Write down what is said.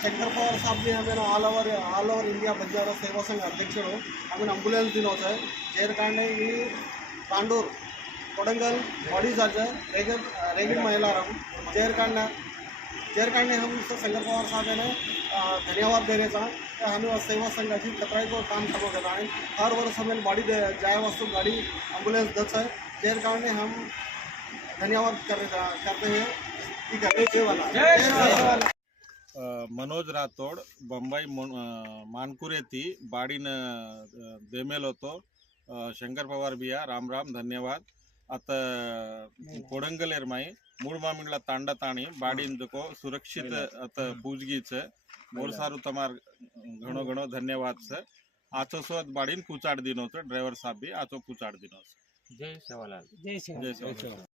शंकर पवार साहब ने हमें all over India Banjara सेवा संघ अध्यक्ष हमें एंबुलेंस दिन होता है जेर कांडे तांडूर कोडंगल बॉडी चार्जर रेगिड महिला जेर कांडे हम शंकर पवार साहब ने धन्यवाद देने चाहें हमें सेवा संघाची कतराई को काम करवा करता है हर वर्ष हमें बॉडी जाए वस्तु गाड़ी एंबुलेंस दस है जेर कांडे हम धन्यवाद करते हैं। मनोज राठोड बंबई मानकुरे थी बाड़ीन देमेलो तो शंकर पवार बिया राम राम धन्यवाद आता कोडंगलेर माई मूड मामिंगला तांडा ताणी बाड़ीन को सुरक्षित आता पूजगी छे मोर सारू तमार घणो घणो धन्यवाद छे आचो सोत बाड़ीन पूछाड़ दिनो छे ड्राइवर साहब भी आचो पूछाड़ दिनो छे। जय सेवालाल। जय सेवालाल।